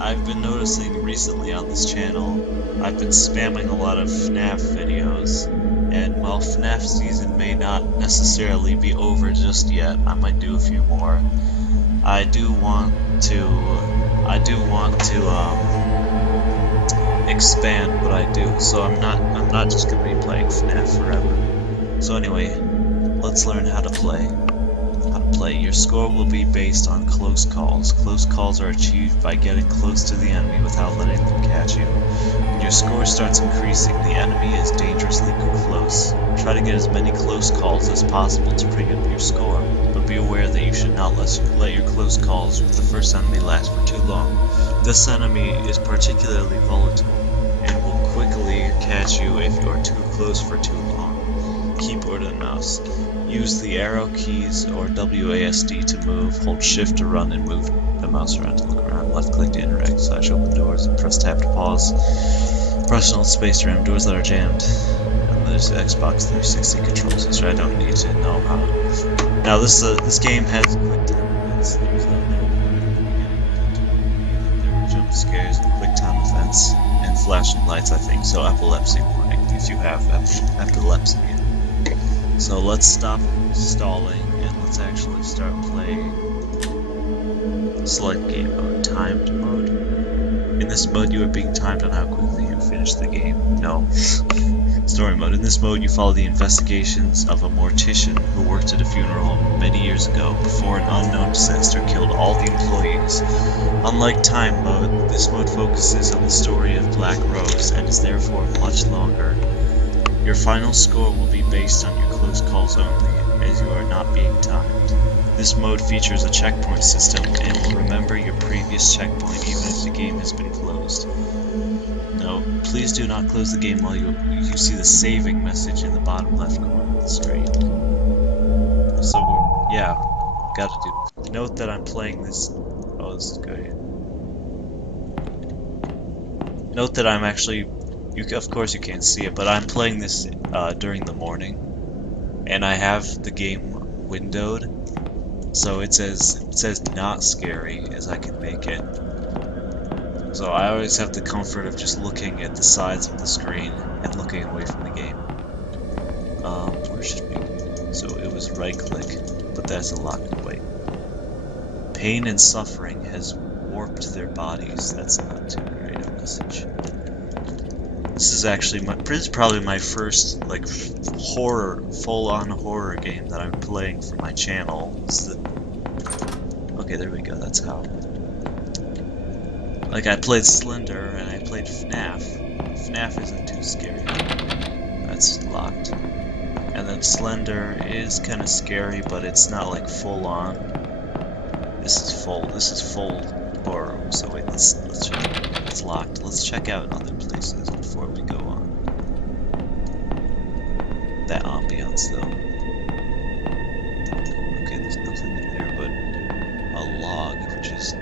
I've been noticing recently on this channel, I've been spamming a lot of FNAF videos, and while FNAF season may not necessarily be over just yet, I might do a few more. I do want to expand what I do, so I'm not just gonna be playing FNAF forever. So anyway, let's learn how to play. Your score will be based on close calls. Close calls are achieved by getting close to the enemy without letting them catch you. When your score starts increasing, the enemy is dangerously close. Try to get as many close calls as possible to bring up your score, but be aware that you should not let your close calls with the first enemy last for too long. This enemy is particularly volatile and will quickly catch you if you are too close for too long. Keyboard and mouse. Use the arrow keys or WASD to move, hold shift to run, and move the mouse around to look around. Left click to interact, slash open doors, and press tab to pause. Press and hold space to ram doors that are jammed. And there's the Xbox 360 controls, which I don't need to know how. Now this game has quick time events. There's no there were jump scares and quick time events and flashing lights, I think. So epilepsy warning if you have epilepsy. So let's stop stalling and let's actually start playing. Select game mode, timed mode. In this mode you are being timed on how quickly you finish the game. No. Story mode. In this mode you follow the investigations of a mortician who worked at a funeral home many years ago before an unknown disaster killed all the employees. Unlike time mode, this mode focuses on the story of Black Rose and is therefore much longer. Your final score will be based on your close calls only, as you are not being timed. This mode features a checkpoint system and will remember your previous checkpoint even if the game has been closed. No, please do not close the game while you see the saving message in the bottom left corner of the screen. So, yeah, gotta do. Note that I'm playing this. Oh, this is good. Note that I'm actually. Of course you can't see it, but I'm playing this during the morning, and I have the game windowed, so it says not scary as I can make it. So I always have the comfort of just looking at the sides of the screen and looking away from the game. Where should we? So it was right click, but that's a locked wait. Pain and suffering has warped their bodies. That's not too great a message. This is actually probably my first like full-on horror game that I'm playing for my channel. Okay, there we go. That's how. Like I played Slender and I played FNAF. FNAF isn't too scary. That's locked. And then Slender is kind of scary, but it's not like full-on. This is full horror. So wait, let's check. It's locked. Let's check out other places before we go on. That ambiance, though. Okay, there's nothing in there but a log, which is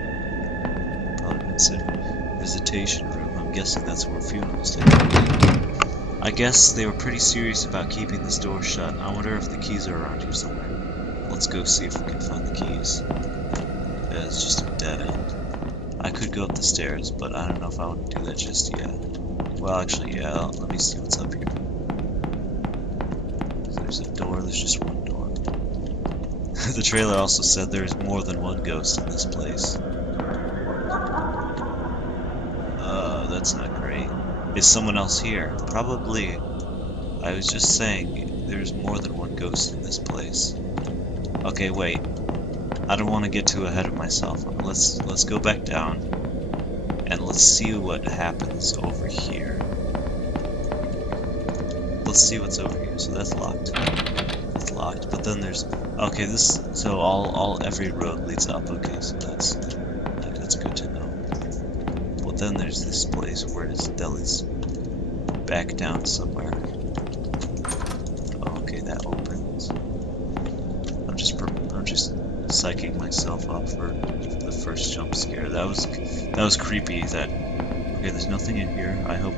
probably considered visitation room. I'm guessing that's where funerals take place. I guess they were pretty serious about keeping this door shut. I wonder if the keys are around here somewhere. Let's go see if we can find the keys. Yeah, it's just a dead end. I could go up the stairs, but I don't know if I want to do that just yet. Well, actually, yeah, let me see what's up here. So there's a door, there's just one door. The trailer also said there's more than one ghost in this place. That's not great. Is someone else here? Probably. I was just saying, there's more than one ghost in this place. Okay, wait. I don't want to get too ahead of myself. Let's go back down and let's see what happens over here. Let's see what's over here. So that's locked. It's locked. But then there's so every road leads up. Okay, so that's good to know. But then there's this place where his deli's back down somewhere. Okay, that opens. I'm just psyching myself up for the first jump scare. That was creepy. Okay, there's nothing in here. I hope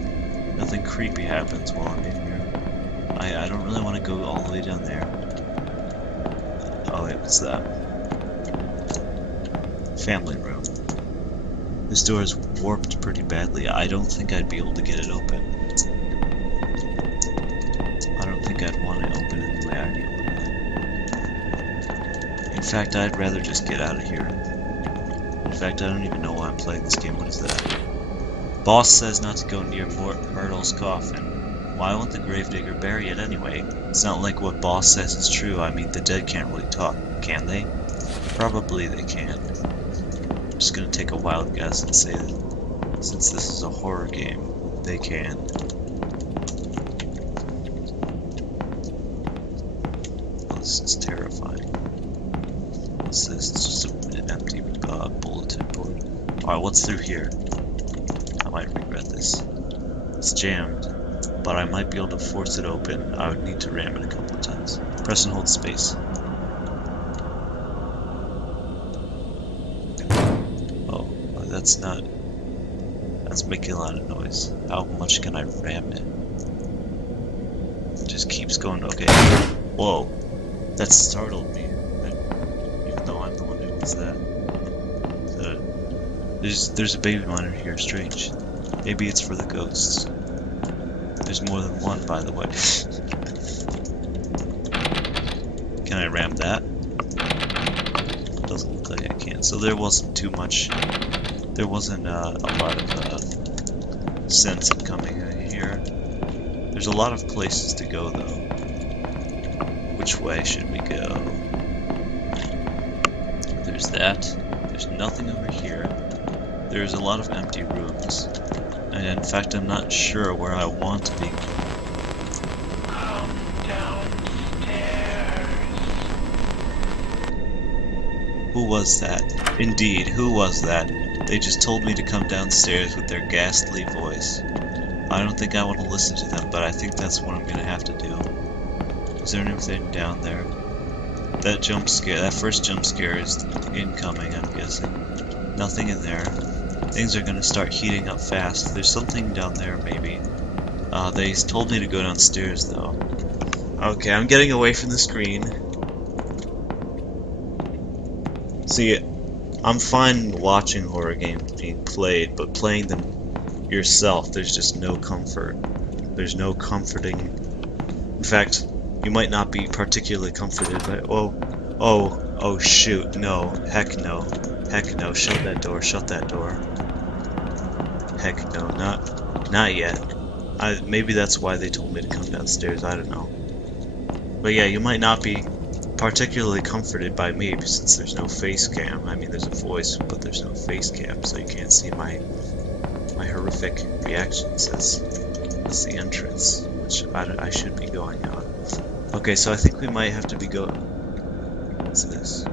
nothing creepy happens while I'm in here. I don't really want to go all the way down there. Oh wait, what's that? Family room. This door is warped pretty badly. I don't think I'd be able to get it open. I don't think I'd want to open it the way I'd open it. In fact, I'd rather just get out of here. In fact, I don't even know why I'm playing this game. What is that? Boss says not to go near Myrtle's coffin. Why won't the gravedigger bury it anyway? It's not like what Boss says is true. I mean, the dead can't really talk, can they? Probably they can. I'm just gonna take a wild guess and say that since this is a horror game, they can. Oh, this is terrifying. What's this? It's just an empty bulletin board. Alright, what's through here? I might regret this. It's jammed, but I might be able to force it open. I would need to ram it a couple of times. Press and hold space. Oh, that's not... That's making a lot of noise. How much can I ram it? It just keeps going. Okay. Whoa. That startled me. Even though I'm the one who was that. There's a baby monitor here. Strange. Maybe it's for the ghosts. There's more than one, by the way. Can I ram that? Doesn't look like I can. So there wasn't too much. There wasn't a lot of sense in coming here. There's a lot of places to go, though. Which way should we go? There's that. There's nothing over here. There's a lot of empty rooms. And in fact, I'm not sure where I want to be. Come downstairs. Who was that? Indeed, who was that? They just told me to come downstairs with their ghastly voice. I don't think I want to listen to them, but I think that's what I'm gonna have to do. Is there anything down there? That jump scare, that first jump scare is incoming, I'm guessing. Nothing in there. Things are gonna start heating up fast. There's something down there, maybe. They told me to go downstairs, though. Okay, I'm getting away from the screen. See, I'm fine watching horror games being played, but playing them yourself, there's just no comfort. There's no comforting. In fact, you might not be particularly comforted by. Oh, shoot! No, heck no, heck no! Shut that door! Shut that door! Heck no, not yet. Maybe that's why they told me to come downstairs. I don't know. But yeah, you might not be particularly comforted by me since there's no face cam. I mean, there's a voice, but there's no face cam, so you can't see my horrific reactions as the entrance, which I should be going on. Okay, so I think we might have to be going. What's this?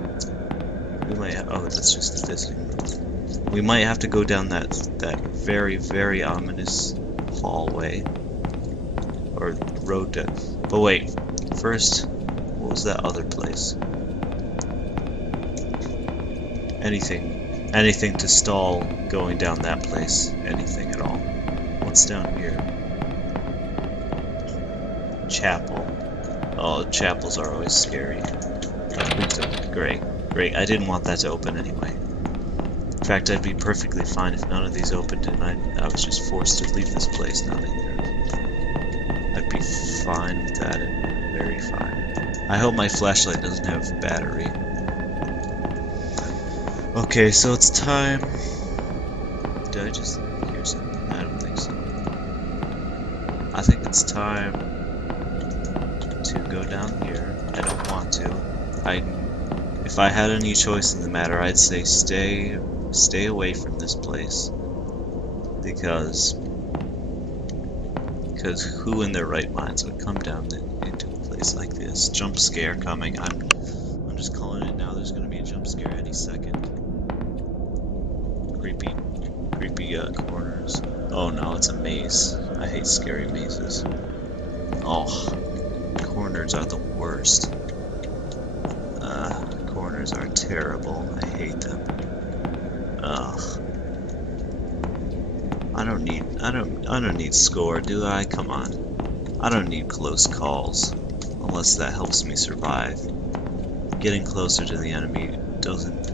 We might. Oh, that's just a visiting room. We might have to go down that very, very ominous hallway or road to. But wait, first, what was that other place? Anything to stall going down that place. Anything at all. What's down here? Chapel. Oh, chapels are always scary. Great. Great. I didn't want that to open anyway. In fact, I'd be perfectly fine if none of these opened and I was just forced to leave this place now that I'd be fine with that. Very fine. I hope my flashlight doesn't have battery. Okay, so it's time. Did I just hear something? I don't think so. I think it's time to go down here. I don't want to. If I had any choice in the matter, I'd say stay away from this place. Because who in their right minds would come down into a place like this? Jump scare coming. I'm just calling it now. There's gonna be a jump scare any second. Creepy corners. Oh no, it's a maze. I hate scary mazes. Oh, corners are the worst. Corners are terrible. I hate them. Ugh. I don't need score, do I? Come on. I don't need close calls, unless that helps me survive. Getting closer to the enemy doesn't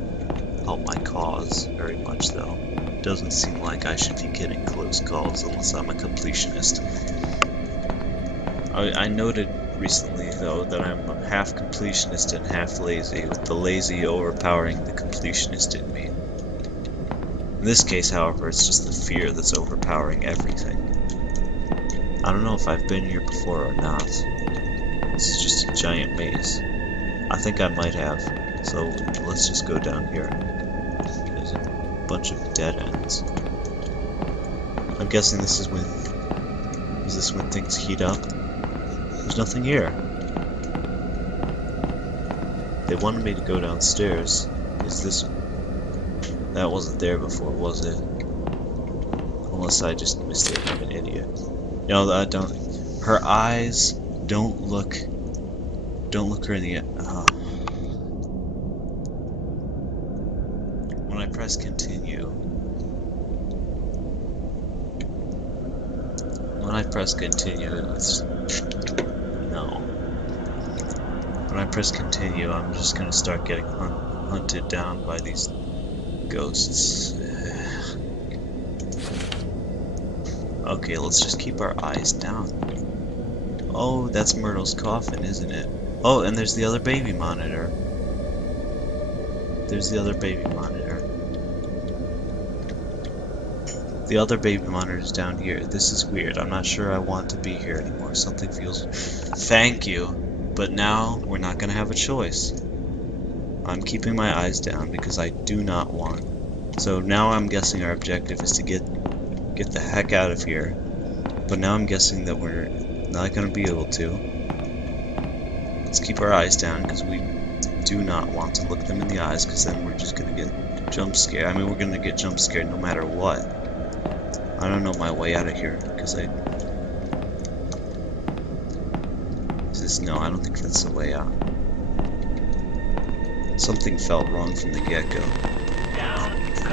help my cause very much, though. doesn't seem like I should be getting close calls unless I'm a completionist. I noted recently, though, that I'm half completionist and half lazy, with the lazy overpowering the completionist in me. In this case, however, it's just the fear that's overpowering everything. I don't know if I've been here before or not. This is just a giant maze. I think I might have, so let's just go down here. There's a bunch of dead ends. I'm guessing this is when... Is this when things heat up? There's nothing here. They wanted me to go downstairs. Is this... That wasn't there before, was it? Unless I just missed it, I'm an idiot. No, I don't... Her eyes don't look her in the... When I press continue... When I press continue, it's... No. When I press continue, I'm just gonna start getting hunted down by these ghosts. Okay, let's just keep our eyes down. Oh, that's Myrtle's coffin, isn't it? Oh, and there's the other baby monitor. There's the other baby monitor. The other baby monitor is down here. This is weird. I'm not sure I want to be here anymore. Something feels... Thank you. But now, we're not going to have a choice. I'm keeping my eyes down because I do not want. So now I'm guessing our objective is to get the heck out of here. But now I'm guessing that we're not going to be able to. Let's keep our eyes down because we do not want to look them in the eyes, because then we're just going to get jump scared. I mean, we're going to get jump scared no matter what. I don't know my way out of here because I... No, I don't think that's the way out. Something felt wrong from the get-go. Down you go.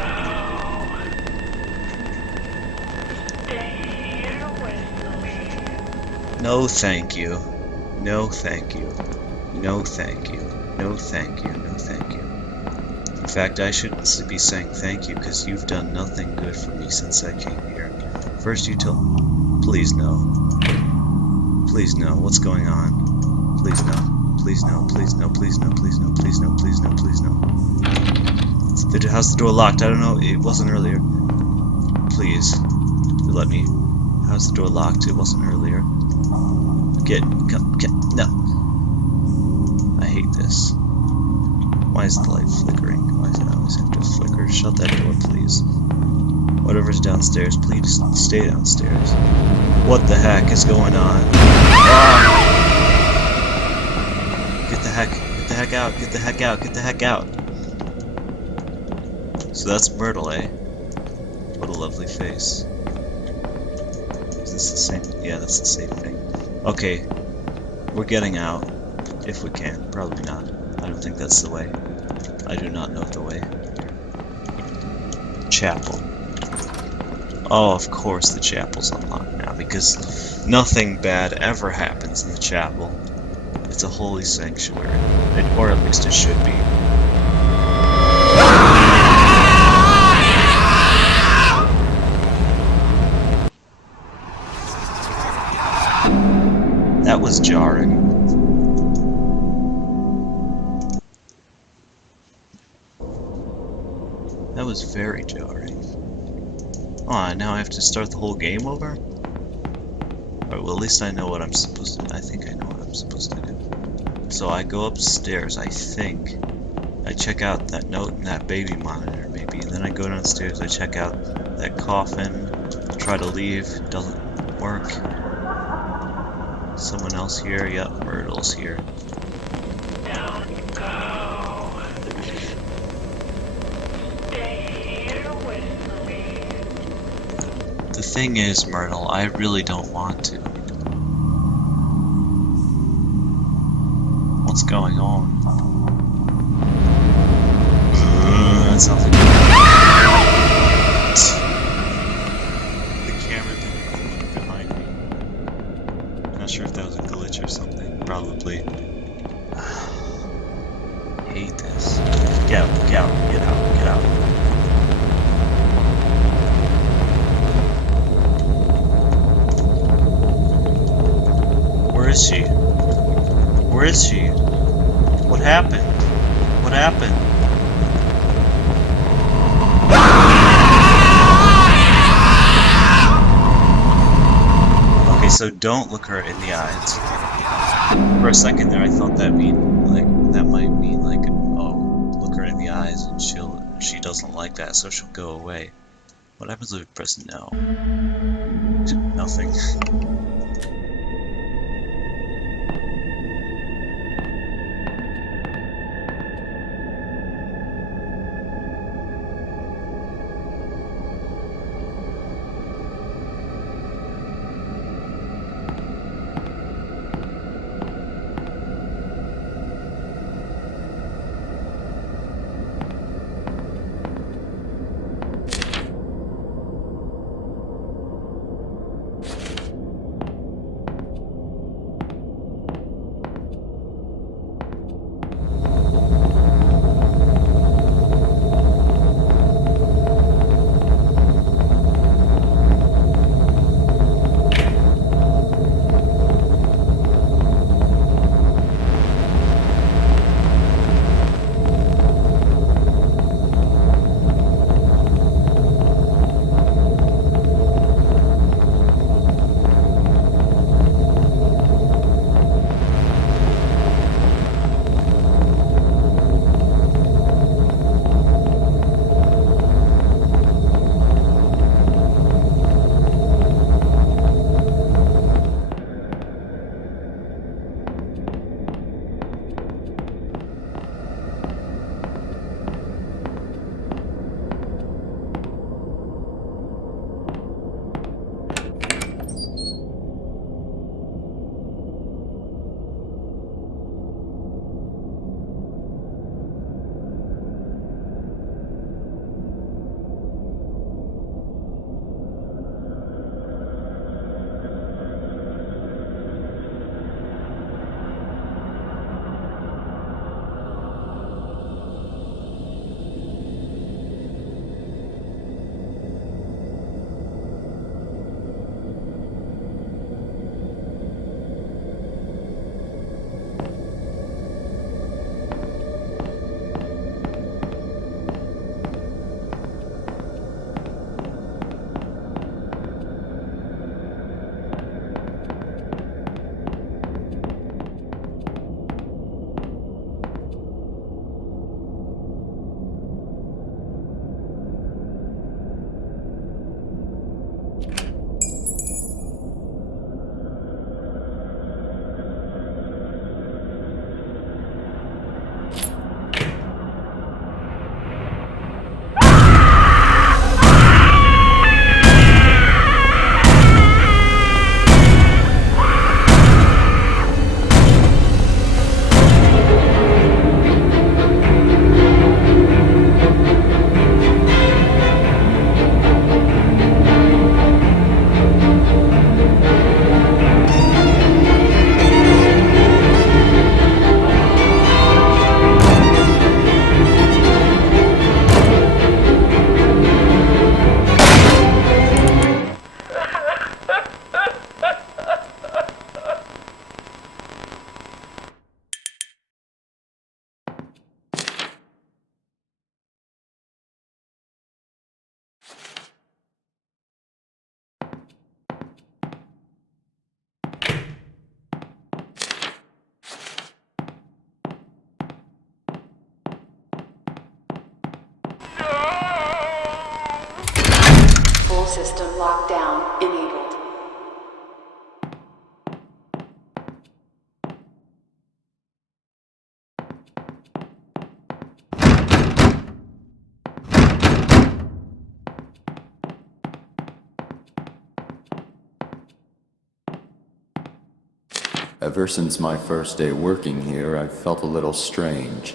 Stay here with me. No, thank you. No, thank you. No, thank you. No, thank you. No, thank you. In fact, I shouldn't be saying thank you because you've done nothing good for me since I came here. First you told... Please no. Please no. What's going on? Please no. Please no. Please no. Please no. Please no. Please no. Please no. Please no. How's the door locked? I don't know. It wasn't earlier. Please. Let me. How's the door locked? It wasn't earlier. Get. No. I hate this. Why is the light flickering? Why does it always have to flicker? Shut that door, please. Whatever's downstairs, please stay downstairs. What the heck is going on? Ah! Get the heck out, get the heck out, get the heck out. So that's Myrtle, eh? What a lovely face. Is this the same? Yeah, that's the same thing. Okay, we're getting out. If we can. Probably not. I don't think that's the way. I do not know the way. Chapel. Oh, of course the chapel's unlocked now, because nothing bad ever happens in the chapel. It's a holy sanctuary. Or at least it should be. That was jarring. That was very jarring. Oh, now I have to start the whole game over? Alright, well at least I know what I'm supposed to... I think I know what I'm supposed to do. So I go upstairs, I think. I check out that note and that baby monitor, maybe. And then I go downstairs, I check out that coffin, try to leave, doesn't work. Someone else here? Yep, Myrtle's here. Down you go. Stay here with me. The thing is, Myrtle, I really don't want to. What's going on? That sounds like... The camera didn't look behind me. Not sure if that was a glitch or something. Probably. Hate this. Get out, get out, get out, get out. Where is she? Where is she? What happened? What happened? Okay, so don't look her in the eyes. For a second there, I thought that might mean like, oh, look her in the eyes and she doesn't like that, so she'll go away. What happens if we press no? Nothing. System lockdown enabled. Ever since my first day working here, I've felt a little strange.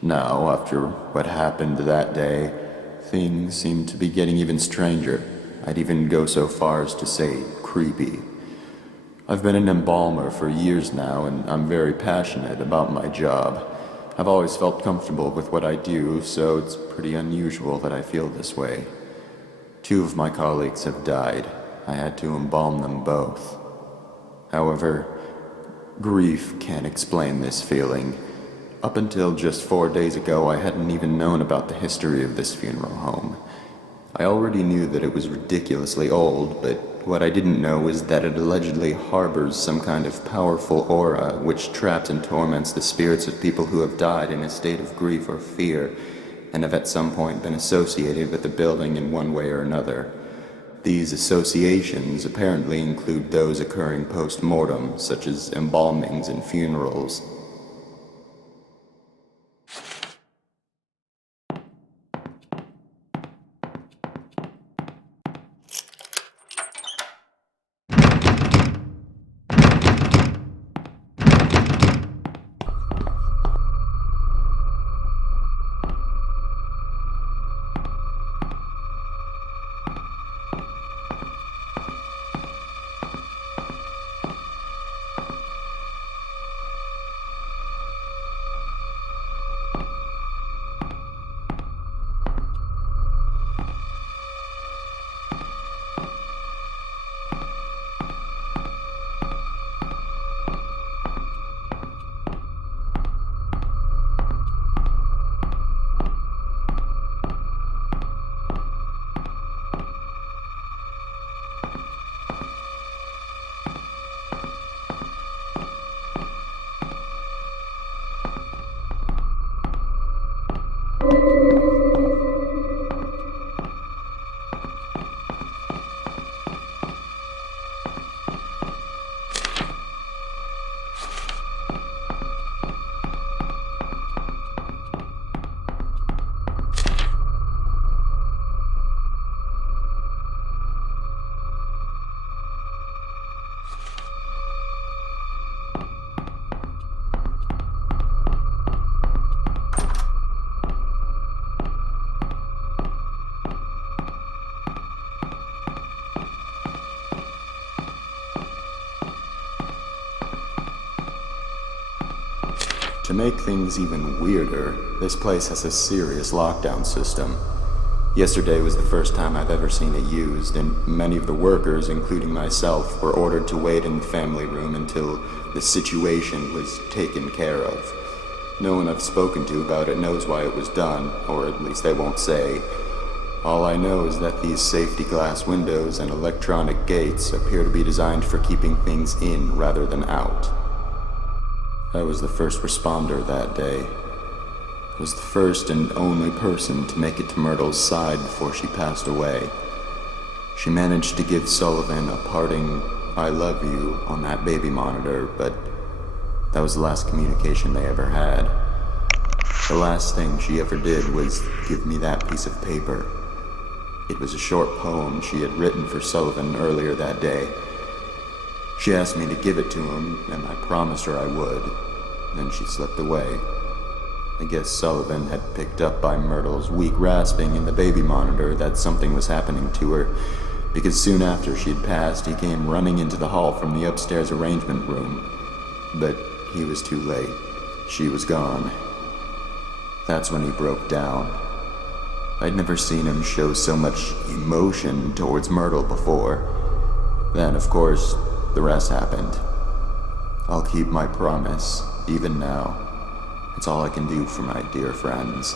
Now, after what happened that day, things seem to be getting even stranger. I'd even go so far as to say creepy. I've been an embalmer for years now, and I'm very passionate about my job. I've always felt comfortable with what I do, so it's pretty unusual that I feel this way. 2 of my colleagues have died. I had to embalm them both. However, Grief can't explain this feeling. Up until just 4 days ago, I hadn't even known about the history of this funeral home. I already knew that it was ridiculously old, but what I didn't know was that it allegedly harbors some kind of powerful aura which traps and torments the spirits of people who have died in a state of grief or fear, and have at some point been associated with the building in one way or another. These associations apparently include those occurring post-mortem, such as embalmings and funerals. To make things even weirder, this place has a serious lockdown system. Yesterday was the first time I've ever seen it used, and many of the workers, including myself, were ordered to wait in the family room until the situation was taken care of. No one I've spoken to about it knows why it was done, or at least they won't say. All I know is that these safety glass windows and electronic gates appear to be designed for keeping things in rather than out. I was the first responder that day. I was the first and only person to make it to Myrtle's side before she passed away. She managed to give Sullivan a parting "I love you" on that baby monitor, but that was the last communication they ever had. The last thing she ever did was give me that piece of paper. It was a short poem she had written for Sullivan earlier that day. She asked me to give it to him, and I promised her I would. Then she slipped away. I guess Sullivan had picked up by Myrtle's weak rasping in the baby monitor that something was happening to her, because soon after she'd passed, he came running into the hall from the upstairs arrangement room. But he was too late. She was gone. That's when he broke down. I'd never seen him show so much emotion towards Myrtle before. Then, of course, the rest happened. I'll keep my promise, even now. It's all I can do for my dear friends.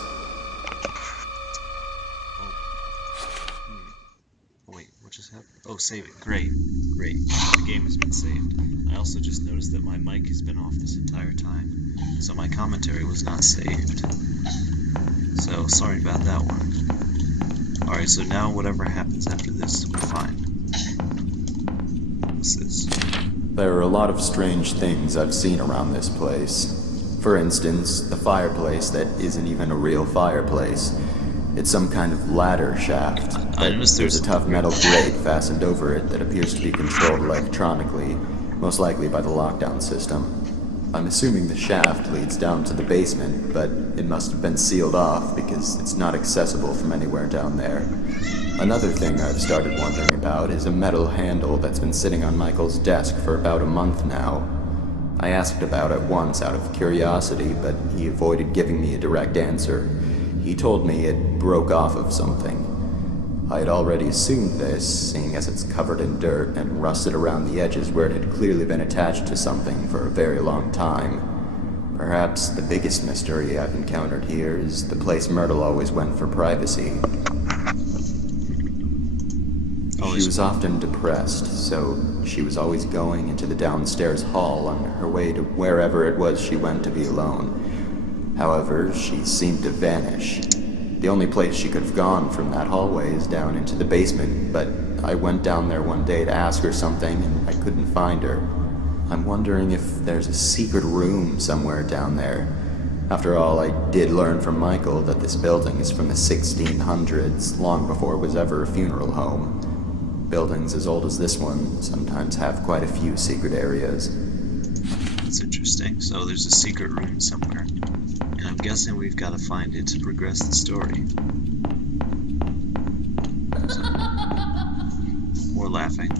Oh, wait, what just happened? Oh, save it. Great. The game has been saved. I also just noticed that my mic has been off this entire time, so my commentary was not saved. So, sorry about that one. Alright, so now whatever happens after this, we're fine. What's this? There are a lot of strange things I've seen around this place. For instance, the fireplace that isn't even a real fireplace. It's some kind of ladder shaft. I noticed There's a tough metal grate fastened over it that appears to be controlled electronically, most likely by the lockdown system. I'm assuming the shaft leads down to the basement, but it must have been sealed off because it's not accessible from anywhere down there. Another thing I've started wondering about is a metal handle that's been sitting on Michael's desk for about a month now. I asked about it once out of curiosity, but he avoided giving me a direct answer. He told me it broke off of something. I'd already assumed this, seeing as it's covered in dirt and rusted around the edges where it had clearly been attached to something for a very long time. Perhaps the biggest mystery I've encountered here is the place Myrtle always went for privacy. She was often depressed, so she was always going into the downstairs hall on her way to wherever it was she went to be alone. However, she seemed to vanish. The only place she could have gone from that hallway is down into the basement, but I went down there one day to ask her something and I couldn't find her. I'm wondering if there's a secret room somewhere down there. After all, I did learn from Michael that this building is from the 1600s, long before it was ever a funeral home. Buildings as old as this one sometimes have quite a few secret areas. That's interesting. So there's a secret room somewhere. And I'm guessing we've got to find it to progress the story. More laughing.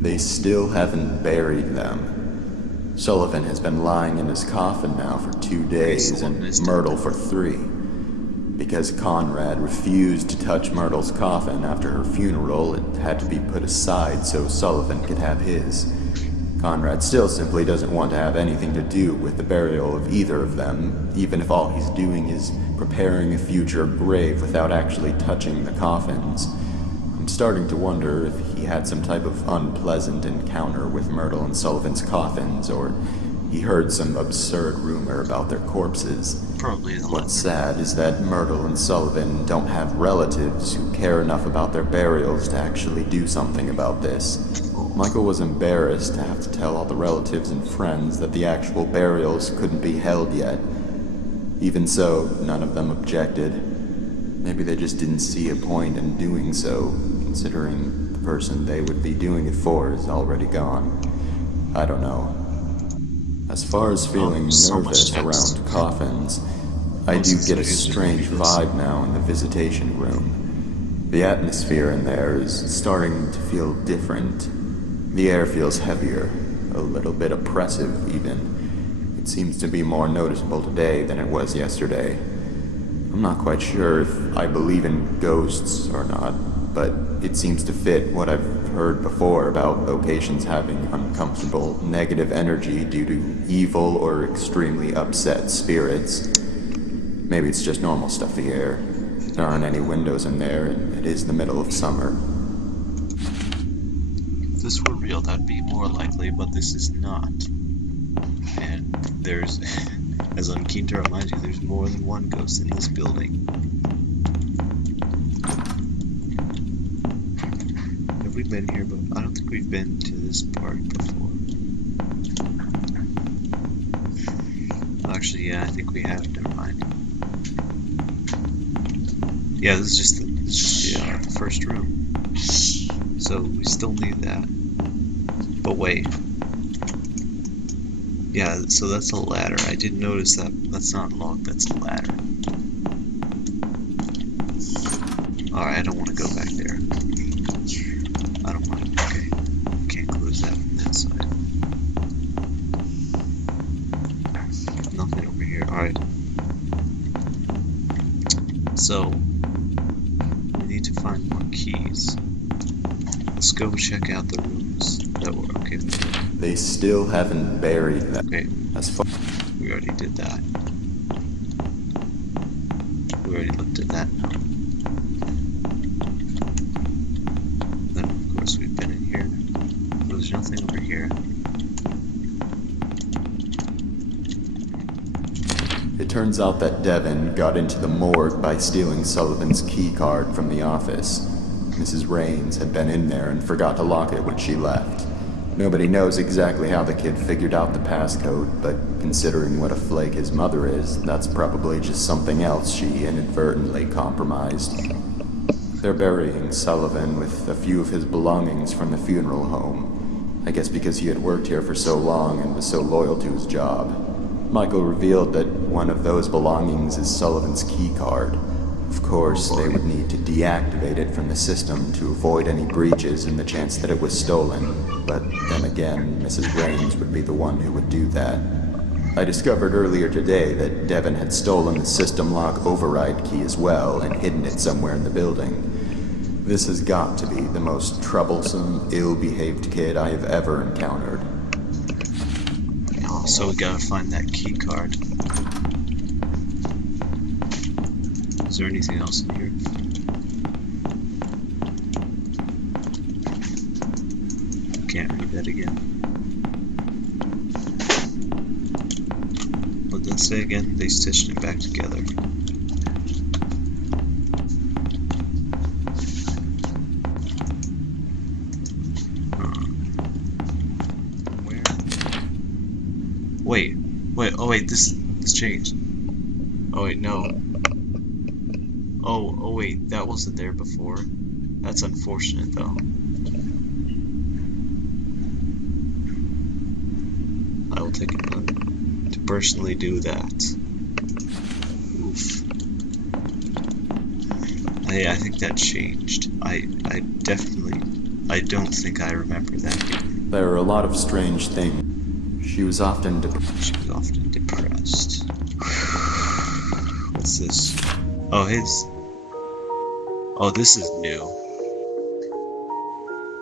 They still haven't buried them. Sullivan has been lying in his coffin now for 2 days, and Myrtle for 3. Because Conrad refused to touch Myrtle's coffin after her funeral, it had to be put aside so Sullivan could have his. Conrad still simply doesn't want to have anything to do with the burial of either of them, even if all he's doing is preparing a future grave without actually touching the coffins. I'm starting to wonder if he had some type of unpleasant encounter with Myrtle and Sullivan's coffins, or he heard some absurd rumor about their corpses. Probably the What's sad is that Myrtle and Sullivan don't have relatives who care enough about their burials to actually do something about this. Michael was embarrassed to have to tell all the relatives and friends that the actual burials couldn't be held yet. Even so, none of them objected. Maybe they just didn't see a point in doing so, considering the person they would be doing it for is already gone. I don't know. As far as feeling nervous around coffins, I do get a strange vibe now in the visitation room. The atmosphere in there is starting to feel different. The air feels heavier, a little bit oppressive even. It seems to be more noticeable today than it was yesterday. I'm not quite sure if I believe in ghosts or not, but it seems to fit what I've heard before about locations having uncomfortable negative energy due to evil or extremely upset spirits. Maybe it's just normal stuff the air. There aren't any windows in there, and it is the middle of summer. If this were real, that'd be more likely, but this is not. And there's, as I'm keen to remind you, there's more than one ghost in this building. Have we been here, but I don't think we've been to this part before. Actually, yeah, I think we have, never mind. Yeah, this is just the first room. So we still need that. But wait. Yeah, so that's a ladder. I did notice that. That's not locked, that's a ladder. Alright, I don't want to go back there. I don't want to. Okay. Can't close that from that side. Nothing over here. Alright. So, we need to find more keys. Let's go check out the rooms that were okay. They still haven't buried them. Okay, As far we already did that. We already looked at that now. Then, of course, we've been in here. There's nothing over here. It turns out that Devin got into the morgue by stealing Sullivan's key card from the office. Mrs. Raines had been in there and forgot to lock it when she left. Nobody knows exactly how the kid figured out the passcode, but considering what a flake his mother is, that's probably just something else she inadvertently compromised. They're burying Sullivan with a few of his belongings from the funeral home. I guess because he had worked here for so long and was so loyal to his job. Michael revealed that one of those belongings is Sullivan's key card. Of course, they would need to deactivate it from the system to avoid any breaches in the chance that it was stolen, but then again, Mrs. Raines would be the one who would do that. I discovered earlier today that Devin had stolen the system lock override key as well and hidden it somewhere in the building. This has got to be the most troublesome, ill-behaved kid I have ever encountered. Oh, so we gotta find that key card. Is there anything else in here? Can't read that again. What did that say again? They stitched it back together. Where? Wait, oh wait, this changed. Oh wait, no. Oh wait, that wasn't there before. That's unfortunate though. I will take a moment to personally do that. Oof. I think that changed. I don't think I remember that. There are a lot of strange things. She was often She was often depressed. What's this? Oh, oh, this is new.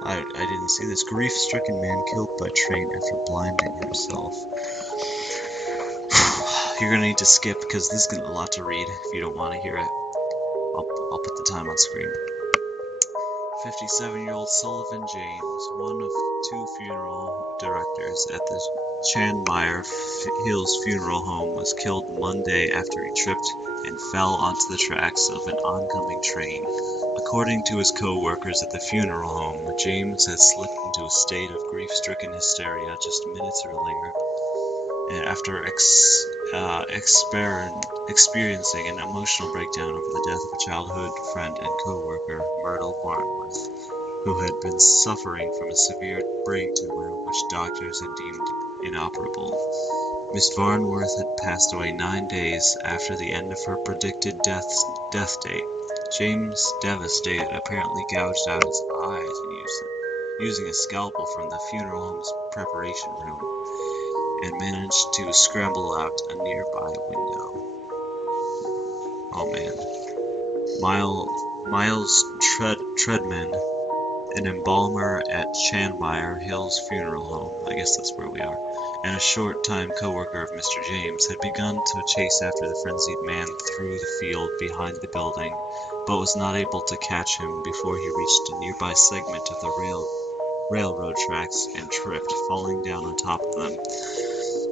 I didn't see this. Grief-stricken man killed by train after blinding himself. You're gonna need to skip because this is a lot to read if you don't want to hear it. I'll put the time on screen. 57-year-old Sullivan James, one of two funeral directors at the Chanmeyer Hills Funeral Home, was killed Monday after he tripped and fell onto the tracks of an oncoming train. According to his co-workers at the funeral home, James had slipped into a state of grief-stricken hysteria just minutes earlier, and after experiencing an emotional breakdown over the death of a childhood friend and co-worker, Myrtle Varnworth, who had been suffering from a severe brain tumor which doctors had deemed inoperable. Miss Varnworth had passed away 9 days after the end of her predicted death date. James, devastated, apparently gouged out his eyes and using a scalpel from the funeral home's preparation room, and managed to scramble out a nearby window. Oh man. Miles Treadman, an embalmer at Chanmeyer Hills Funeral Home, I guess that's where we are, and a short-time co-worker of Mr. James, had begun to chase after the frenzied man through the field behind the building, but was not able to catch him before he reached a nearby segment of the railroad tracks and tripped, falling down on top of them.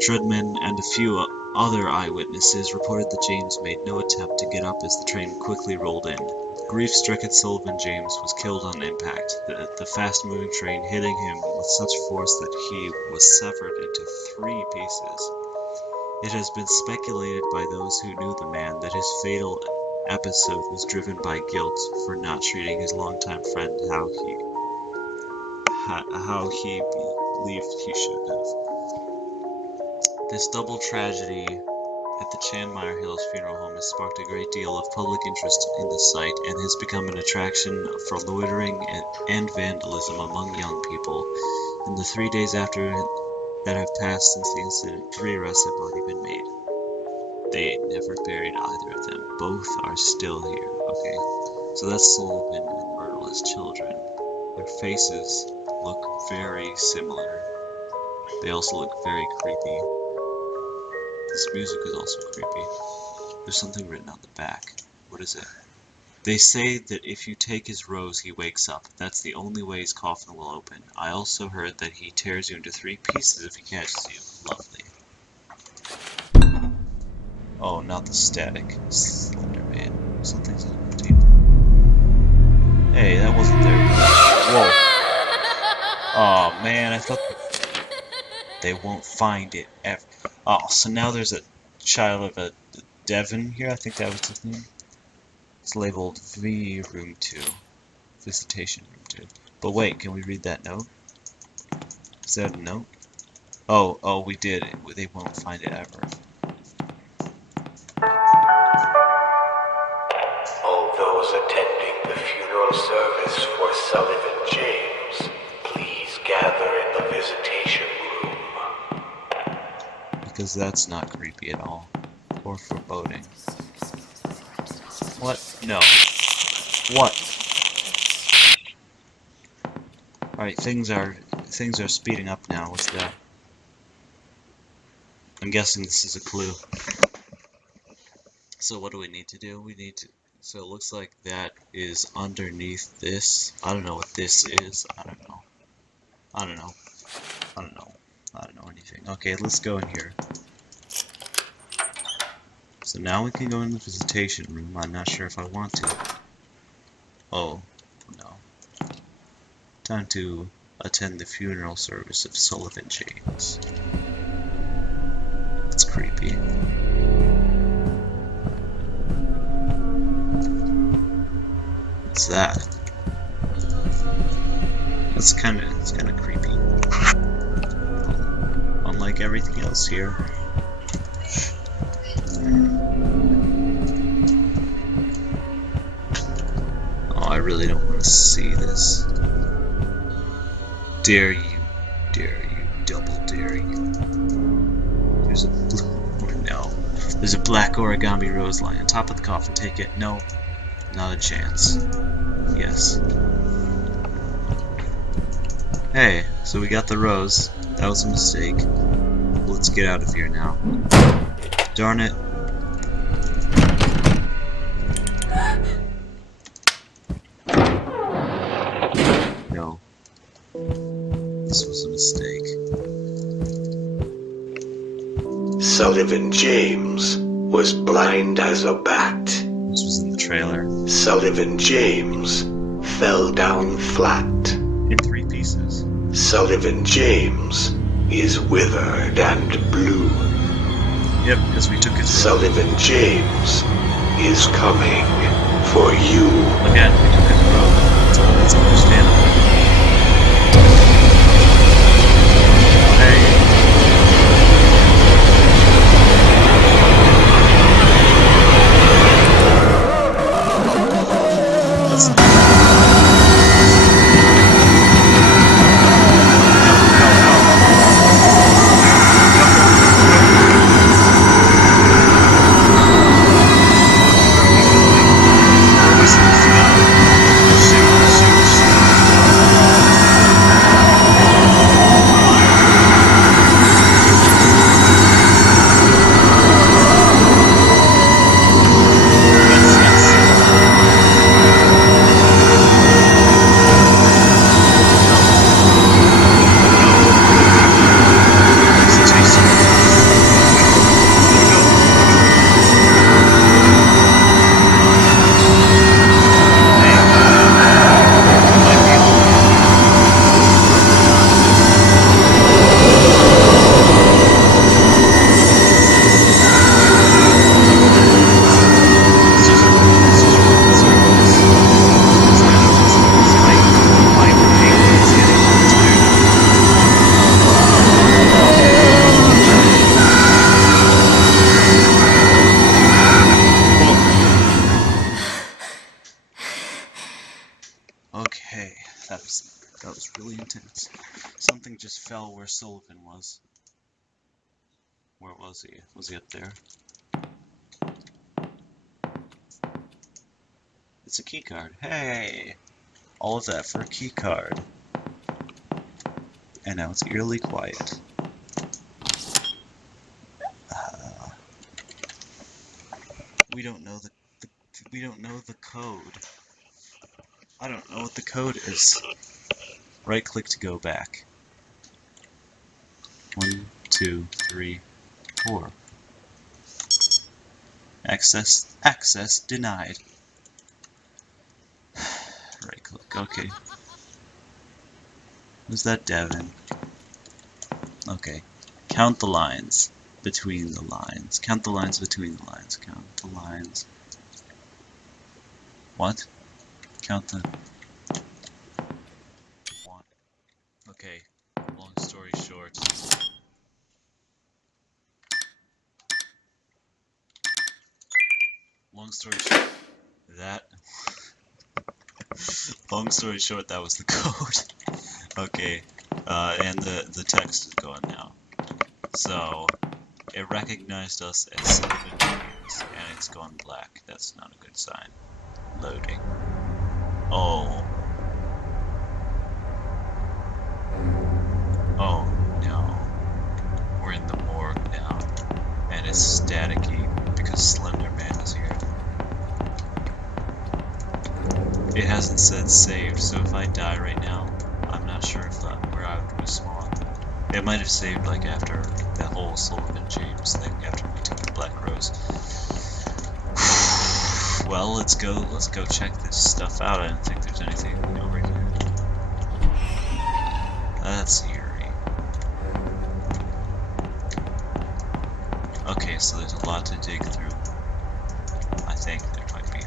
Treadman and a few other eyewitnesses reported that James made no attempt to get up as the train quickly rolled in. Grief-stricken Sullivan James was killed on impact, the fast-moving train hitting him with such force that he was severed into 3 pieces. It has been speculated by those who knew the man that his fatal episode was driven by guilt for not treating his longtime friend how he believed he should have. This double tragedy at the Chanmeyer Hills Funeral Home has sparked a great deal of public interest in the site and has become an attraction for loitering and vandalism among young people. In the 3 days after that have passed since the incident, 3 arrests have already been made. They never buried either of them. Both are still here. Okay, so that's Sullivan and Myrtle as children. Their faces look very similar. They also look very creepy. This music is also creepy. There's something written on the back. What is it? They say that if you take his rose, he wakes up. That's the only way his coffin will open. I also heard that he tears you into 3 pieces if he catches you. Lovely. Oh, not the static. Slender Man. Something's on the table. Hey, that wasn't there. Whoa. Oh man, I thought they won't find it ever. Oh, so now there's a child of a Devon here. I think that was his name. It's labeled V Room 2. Visitation Room 2. But wait, can we read that note? Is that a note? Oh, we did. They won't find it ever. All those attending the funeral service for Sullivan James, please gather in the visitation room. Because that's not creepy at all. Or foreboding. What? No. What? Alright, things are speeding up now. What's that? I'm guessing this is a clue. So what do we need to do? We need to... So it looks like that is underneath this. I don't know what this is. I don't know. I don't know. I don't know. I don't know anything. Okay, let's go in here. So now we can go in the visitation room. I'm not sure if I want to. Oh, no. Time to attend the funeral service of Sullivan James. That's creepy. What's that? It's kind of creepy. Unlike everything else here. Oh, I really don't want to see this. Dare you, double dare you. There's a blue, oh no. There's a black origami rose lying on top of the coffin. Take it. No, not a chance. Yes. Hey, so we got the rose. That was a mistake. Let's get out of here now. Darn it. No. This was a mistake. Sullivan James was blind as a bat. This was in the trailer. Sullivan James fell down flat. In 3 pieces. Sullivan James is withered and blue. Yep, because we took his robe. Sullivan James is coming for you. Again, we took his robe. That's understandable. Hey. Okay, that was really intense. Something just fell where Sullivan was. Where was he? Was he up there? It's a key card. Hey! All of that for a key card. And now it's eerily quiet. We don't know the code. I don't know what the code is. Right click to go back. 1, 2, 3, 4. Access denied. Right click, okay. Was that Devin? Okay. Count the lines between the lines. Count the lines between the lines. Count the lines. What? Count the... One. Okay. Long story short. Long story short. That... Long story short, that was the code. Okay. And the text is gone now. So, it recognized us as Sullivan James, and it's gone black. That's not a good sign. Loading. Oh. It hasn't said saved, so if I die right now, I'm not sure if where I would respawn. It might have saved like after that whole Sullivan James thing, after we took the Black Rose. Well, let's go check this stuff out. I don't think there's anything over here. That's eerie. Okay, so there's a lot to dig through. I think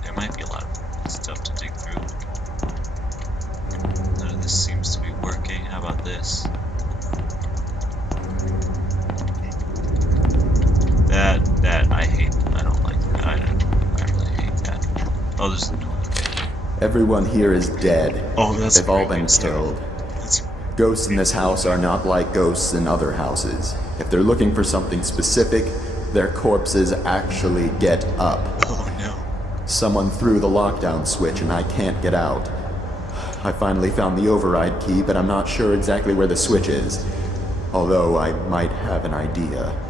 there might be a lot of stuff to dig through. None of this seems to be working. How about this? That I hate. I don't like that. I really hate that. Oh, there's the door. Everyone here is dead. Oh, that's They've all been killed. Ghosts in this house are not like ghosts in other houses. If they're looking for something specific, their corpses actually get up. Oh no. Someone threw the lockdown switch and I can't get out. I finally found the override key, but I'm not sure exactly where the switch is. Although I might have an idea.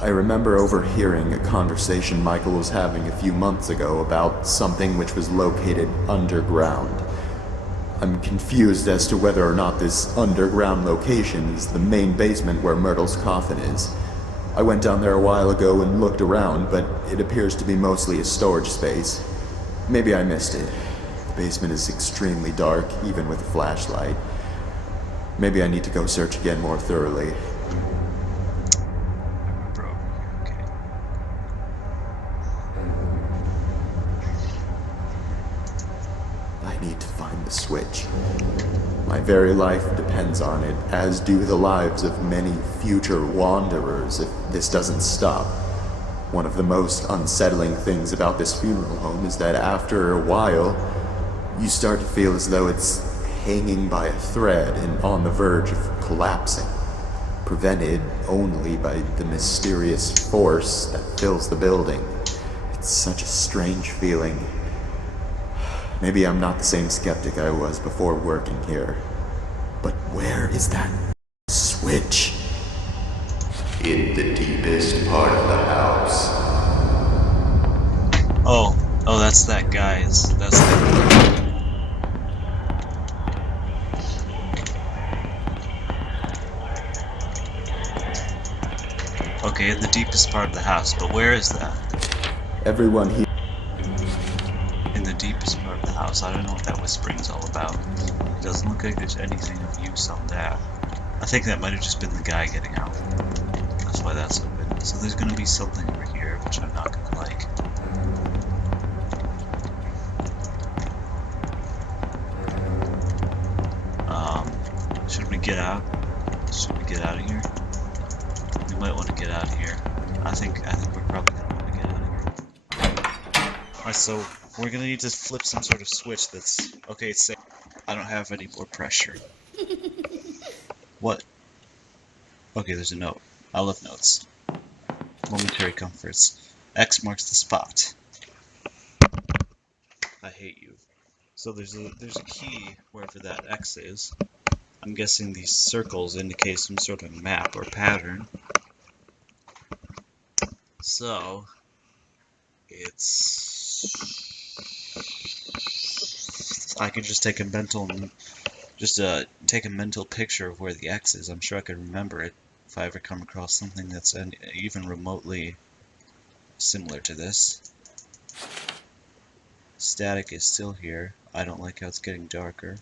I remember overhearing a conversation Michael was having a few months ago about something which was located underground. I'm confused as to whether or not this underground location is the main basement where Myrtle's coffin is. I went down there a while ago and looked around, but it appears to be mostly a storage space. Maybe I missed it. The basement is extremely dark, even with a flashlight. Maybe I need to go search again more thoroughly. I need to find the switch. My very life depends on it, as do the lives of many future wanderers if this doesn't stop. One of the most unsettling things about this funeral home is that after a while, you start to feel as though it's hanging by a thread and on the verge of collapsing, prevented only by the mysterious force that fills the building. It's such a strange feeling. Maybe I'm not the same skeptic I was before working here. But where is that switch? In the deepest part of the house. Oh, that's that guy's. That's the... Okay, in the deepest part of the house, but where is that? Everyone here. In the deepest part of the house. I don't know what that whispering is all about. It doesn't look like there's anything of use on that. I think that might have just been the guy getting out. That's why that's open. So there's gonna be something over here, which I'm not gonna like. Should we get out? Should we get out of here? We might want to get out of here. I think we're probably gonna want to get out of here. Alright, so we're gonna need to flip some sort of switch that's... Okay, it's safe. I don't have any more pressure. What? Okay, there's a note. I love notes. Momentary comforts. X marks the spot. I hate you. So there's a key wherever that X is. I'm guessing these circles indicate some sort of map or pattern. So it's... I could just take a mental picture of where the X is. I'm sure I could remember it if I ever come across something that's even remotely similar to this. Static is still here. I don't like how it's getting darker.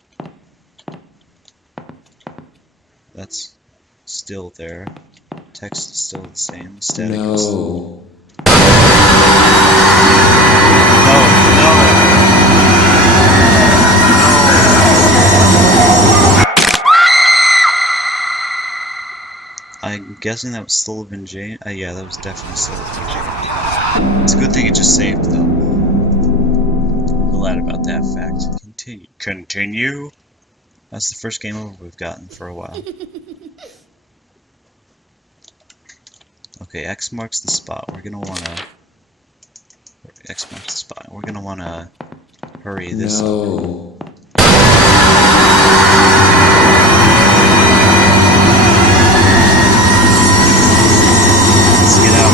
That's still there. Text is still the same. Static is still... I'm guessing that was Sullivan James. Yeah, that was definitely Sullivan James. It's a good thing it just saved, though. Glad about that fact. Continue. Continue? That's the first game over we've gotten for a while. Okay, X marks the spot. We're gonna wanna... X marks the spot. We're gonna wanna hurry this up. Let's get out.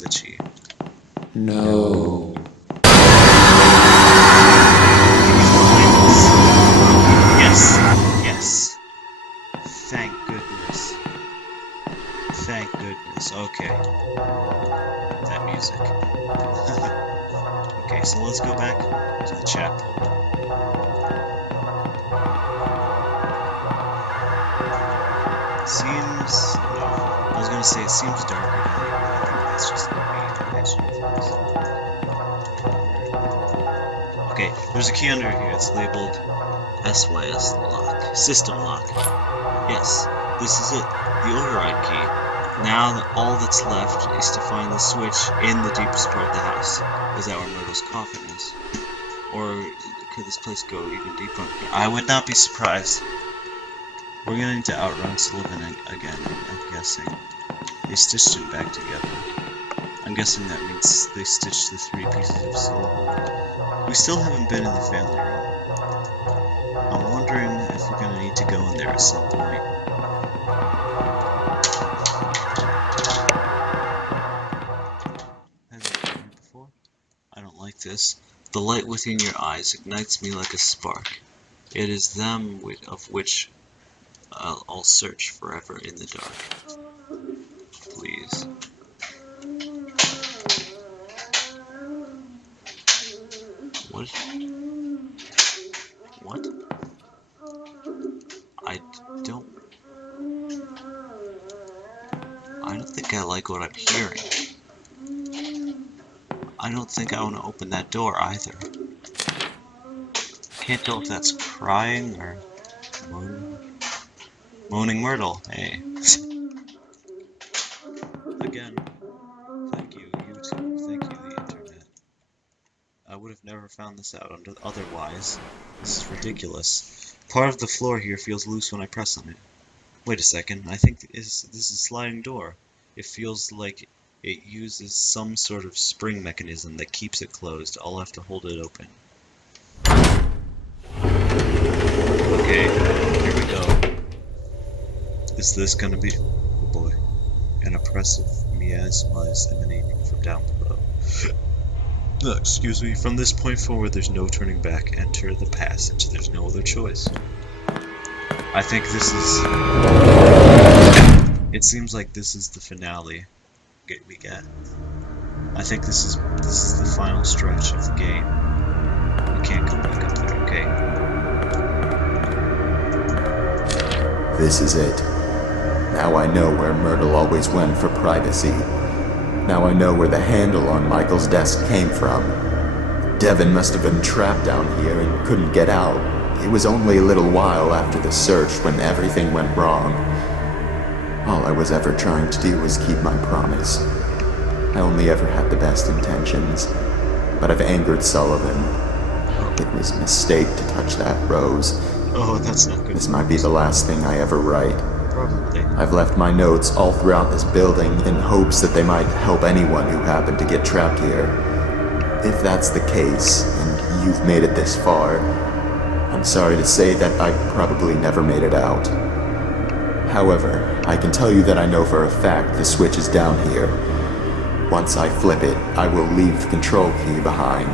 glitchy. No. He's behind us. Yes! Yes! Thank goodness. Thank goodness. Okay. That music. Okay, so let's go back to the chapel. Seems... no. I was gonna say it seems darker to me, but I think that's just me imagining things. Okay, there's a key under here. It's labeled SYS lock. System lock. Yes, this is it. The override key. Now all that's left is to find the switch in the deepest part of the house. Is that where Myrtle's coffin is? Or could this place go even deeper? I would not be surprised. We're gonna need to outrun Sullivan again, I'm guessing. They stitched it back together. I'm guessing that means they stitched the 3 pieces of Sullivan. We still haven't been in the family room. I'm wondering if we're gonna need to go in there at some point. Have you been here before? I don't like this. The light within your eyes ignites me like a spark. It is them of which I'll search forever in the dark. Please. What? What? I don't think I like what I'm hearing. I don't think I want to open that door either. Can't tell if that's crying or moaning. Moaning Myrtle, hey. Again, thank you, YouTube. Thank you, the internet. I would have never found this out otherwise. This is ridiculous. Part of the floor here feels loose when I press on it. Wait a second, I think this is a sliding door. It feels like it uses some sort of spring mechanism that keeps it closed. I'll have to hold it open. Okay, here we go. Is this gonna be... oh boy. An oppressive miasma is emanating from down below. Excuse me, from this point forward there's no turning back. Enter the passage. There's no other choice. I think this is... it seems like this is the finale we get. I think this is the final stretch of the game. We can't come back up there, okay? This is it. Now I know where Myrtle always went for privacy. Now I know where the handle on Michael's desk came from. Devin must have been trapped down here and couldn't get out. It was only a little while after the search when everything went wrong. All I was ever trying to do was keep my promise. I only ever had the best intentions, but I've angered Sullivan. It was a mistake to touch that rose. Oh, that's not good. This might be the last thing I ever write. Probably. I've left my notes all throughout this building in hopes that they might help anyone who happened to get trapped here. If that's the case, and you've made it this far, I'm sorry to say that I probably never made it out. However, I can tell you that I know for a fact the switch is down here. Once I flip it, I will leave the control key behind.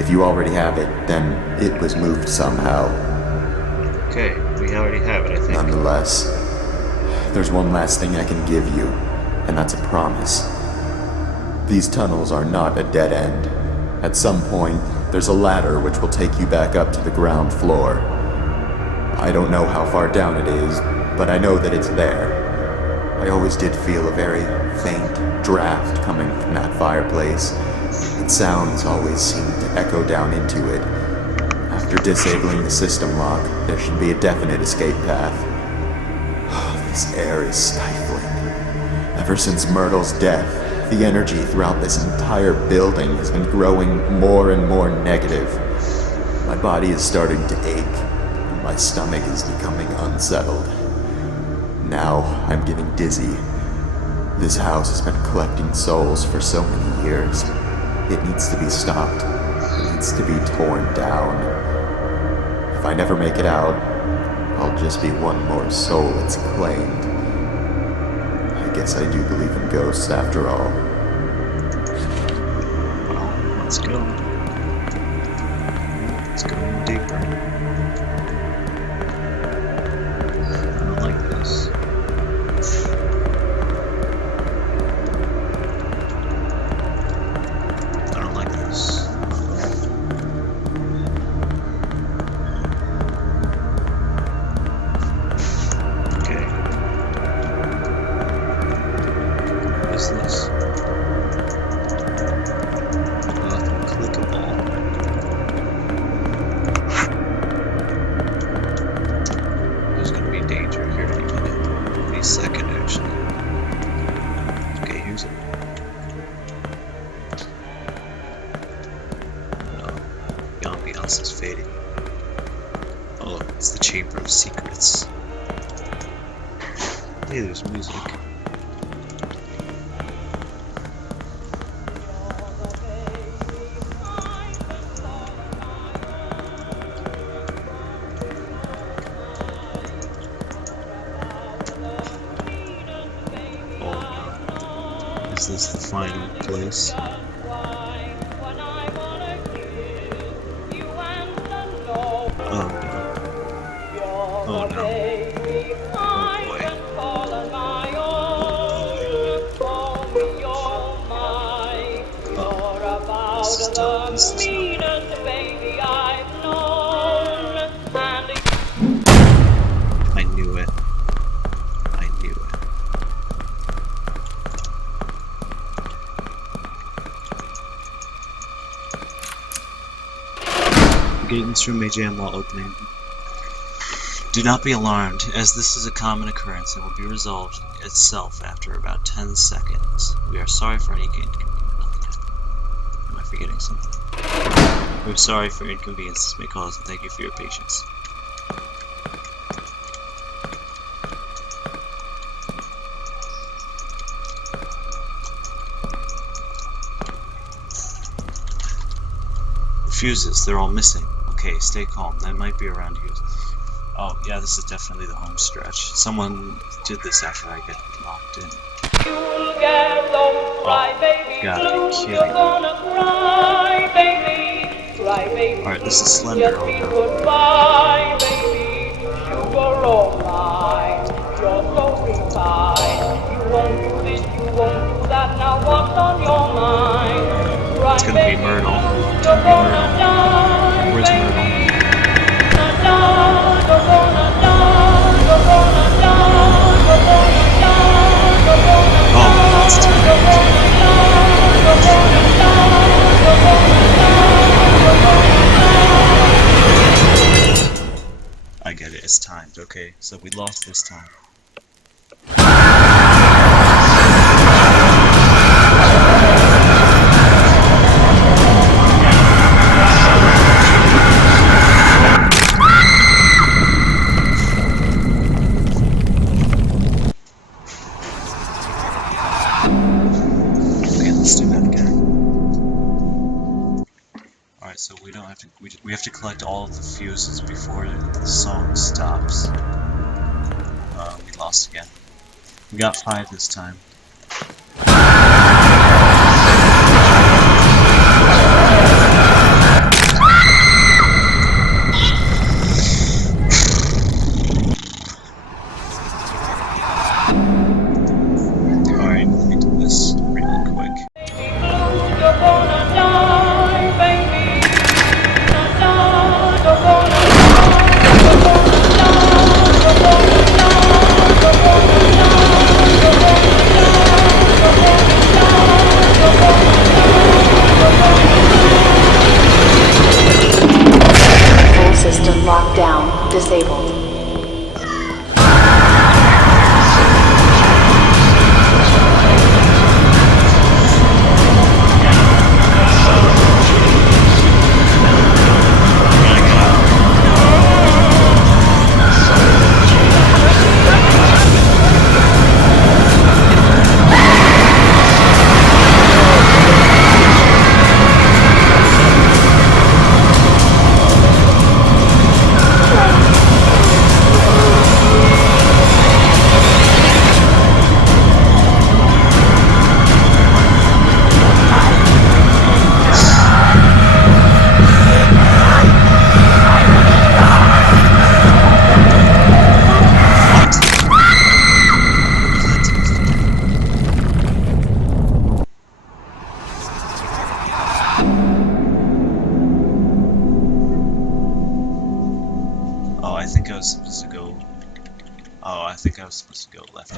If you already have it, then it was moved somehow. Okay, we already have it, I think. Nonetheless, there's one last thing I can give you, and that's a promise. These tunnels are not a dead end. At some point, there's a ladder which will take you back up to the ground floor. I don't know how far down it is, but I know that it's there. I always did feel a very faint draft coming from that fireplace. Its sounds always seemed to echo down into it. After disabling the system lock, there should be a definite escape path. This air is stifling. Ever since Myrtle's death, the energy throughout this entire building has been growing more and more negative. My body is starting to ache, and my stomach is becoming unsettled. Now I'm getting dizzy. This house has been collecting souls for so many years. It needs to be stopped. It needs to be torn down. If I never make it out, I'll just be one more soul it's claimed. I guess I do believe in ghosts after all. Let's go. Let's go deeper. I don't like this. I don't like this. Okay. What is this? Clickable. There's gonna be danger here any minute. Any second, actually. Okay, here's it. No. The ambiance is fading. Oh, it's the Chamber of Secrets. Hey, there's music. Is this the final place? Oh no. Oh no. Oh boy. Oh, this is tough. This is not good. I knew it. I knew it. The gate in this room may jam while opening. Do not be alarmed, as this is a common occurrence and will be resolved itself after about 10 seconds. We are sorry for any inconvenience. Am I forgetting something? We are sorry for inconvenience this may cause, and thank you for your patience. Fuses, they're all missing. Okay, stay calm. That might be around here. Oh, yeah, this is definitely the home stretch. Someone did this after I get locked in. You'll get low, cry, baby, gotta be kidding. you're gonna cry, baby, cry, baby. Alright, this is Slender. Just be goodbye, baby, sugar all mine, you're so refined. You won't do this, you won't do that, now what's on your mind? Cry, It's gonna be baby, Myrtle. you're It's gonna be gonna Myrtle. die, Where's baby. Myrtle? Oh, it's I get it, it's timed, okay, so we lost this time. Okay, let's do that again. Alright, so we don't have to, we have to collect all of the fuses before the song stops. We lost again. We got 5 this time. Alright, let me do this really quick. Full system lockdown disabled. Oh, I think I was supposed to go left.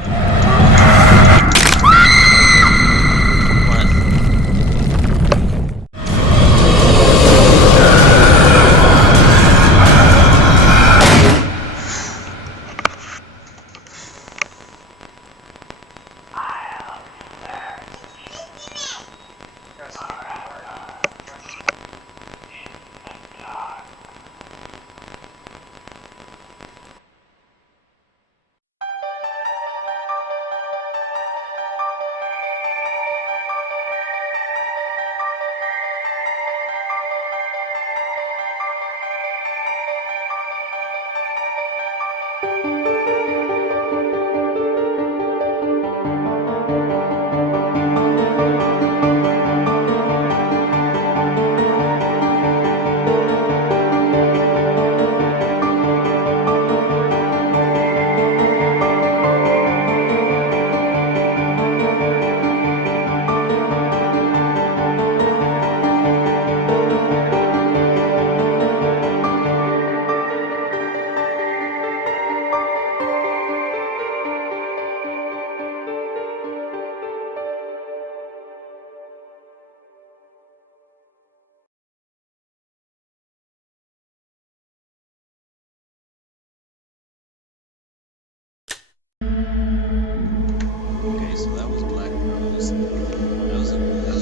Okay, so that was Black Rose. That was a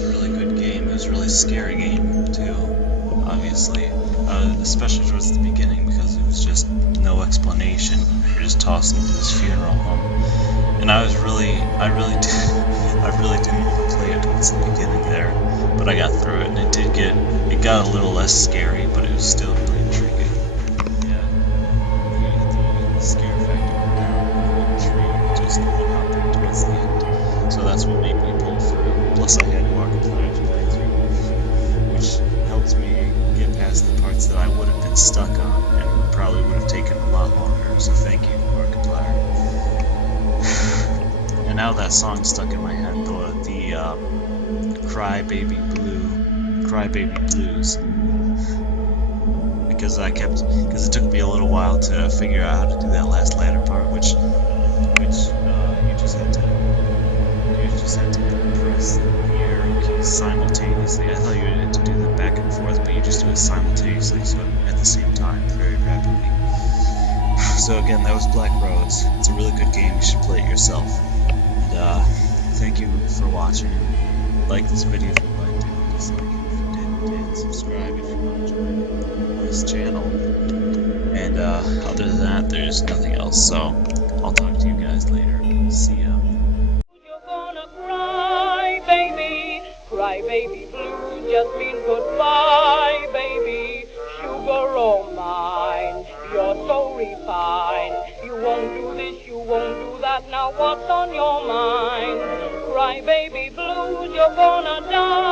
really good game. It was a really scary game too, obviously, especially towards the beginning because it was just no explanation. You're just tossed into this funeral home, and I really didn't want to play it towards the beginning there, but I got through it, and it got a little less scary, but it was still really intriguing. Yeah, the scare factor went down just what happened towards the end. So that's what made me pull through. Plus I had Markiplier to play through, which helped me get past the parts that I would have been stuck on and probably would have taken a lot longer. So thank you, Markiplier. And now that song's stuck in my head, the Cry Baby Blues. Because it took me a little while to figure out how to do that last ladder part, which you just had to press the arrow keys simultaneously. I thought you had to do them back and forth, but you just do it simultaneously, so at the same time, very rapidly. So again, that was Black Rose. It's a really good game. You should play it yourself. And thank you for watching. Like this video if you liked it, dislike it if you didn't, and subscribe if you want to join this channel. And other than that, there's nothing else. So I'll talk to you guys later. See ya. You're gonna cry, baby. Cry, baby, blue just means goodbye, baby. Sugar, oh mine, you're so refined. You won't do this, you won't do that. Now what's on your mind? Cry, baby, blues, you're gonna die.